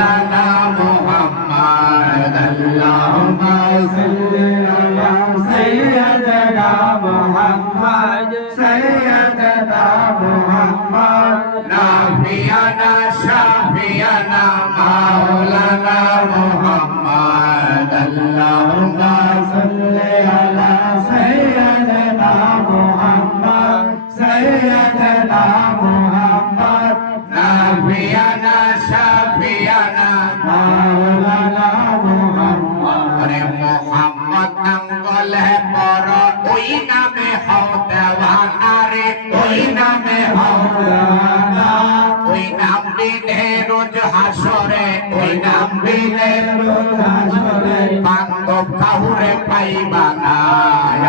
মাওলানা মুহাম্মদ আল্লাহুম্মা সাল্লি আলা সাইয়্যিদিনা মুহাম্মদ সাইয়্যিদিনা মুহাম্মদ নাফিয়ানা শাফিয়ানা মাওলানা মুহাম্মদ আল্লাহুম্মা সাল্লি আলা সাইয়্যিদিনা মুহাম্মদ সাইয়্যিদিনা মুহাম্মদ নাফিয়ানা শাফিয়ানা মাওলানা মুহাম্মদ মুহাম্মদ নাম বলে বড় ওই নামে হও দেওয়ানা রে ওই নামে হও দেওয়ানা ওই নাম বিনে রোজ হাসরে ওই নাম বিনে রোজ হাসরে বান্ধব কাউরে পাইবা না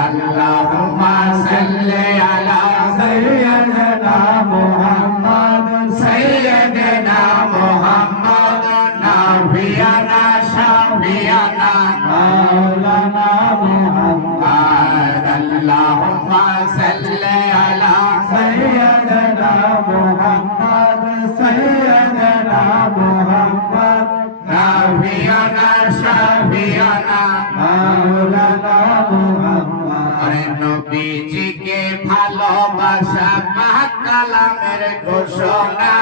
আল্লাহুম্মা সাল্লি আলা সাইয়্যিদিনা মুহাম্মদ সাইয়্যিদিনা মুহাম্মদ নাফিয়ানা শাফিয়ানা মাওলানা মুহাম্মদ আল্লাহুম্মা সাল্লি আলা সাইয়্যিদিনা মুহাম্মদ সাইয়্যিদিনা মুহাম্মদ নাফিয়ানা শাফিয়ানা মাওলানা মুহাম্মদ নবীজিকে ভালোবাসা পাক কালামের ঘোষণা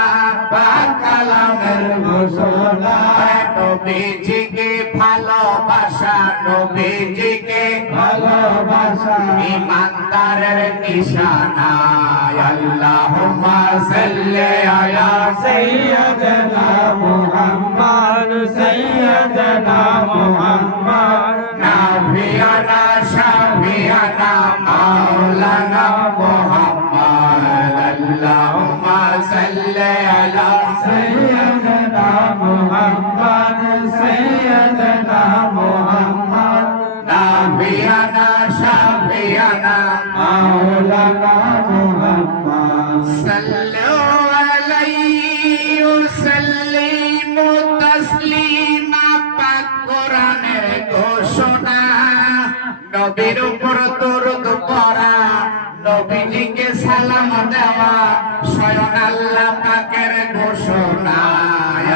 পাক কালামের ঘোষণা নবীজিকে ভালোবাসা নবীজিকে ভালোবাসা ঈমানদারের নিশানা আল্লাহুম্মা সাল্লি আলা সাইয়্যিদিনা মুহাম্মদ সাইয়্যিদিনা মুহাম্মদ নাফিয়ানা শাফিয়ানা মাওলানা মুহাম্মদ আল্লাহুম্মা সাল্লি আলা সাইয়্যিদিনা মুহাম্মদ সাইয়্যিদিনা মুহাম্মদ নাফিয়ানা শাফিয়ানা মাওলানা মুহাম্মদ সাল্লু আলাইহি ওয়াসাল্লিমু তাসলিমা পাক কোরআনের ঘোষণা নবীর উপর দরুদ পড়া নবীজিকে সালাম দেওয়া স্বয়ং আল্লাহ পাকের ঘোষণা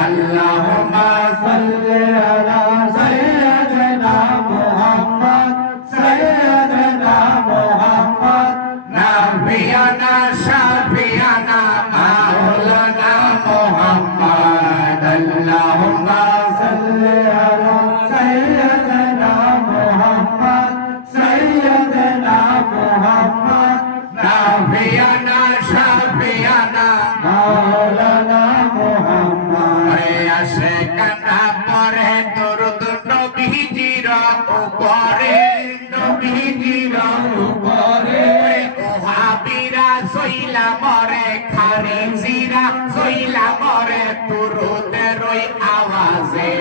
আল্লাহুম্মা সাল্লি আলা সাইয়্যিদিনা মুহাম্মদ সাইয়্যিদিনা মুহাম্মদ নাফিয়ানা শাফিয়ানা মাওলানা মুহাম্মদ আল্লাহুম্মা সাল্লি আলা সাইয়্যিদিনা মুহাম্মদ সাইয়্যিদিনা মুহাম্মদ নাফিয়ানা শাফিয়ানা মাওলানা মুহাম্মদ আসে কানা পরে দরুদ নবীজির উপরে নবীজির উপরে ওহাবীরা সইলা মরে খারিজিরা সইলা মরে তুরুদের ওই আওয়াজে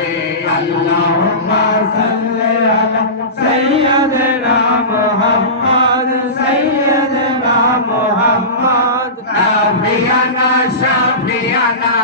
আল্লাহুম্মা সাল্লি আলা সাইয়্যিদিনা মুহাম্মদ সাইয়্যিদিনা মুহাম্মদ নাফিয়ানা শাফিয়ানা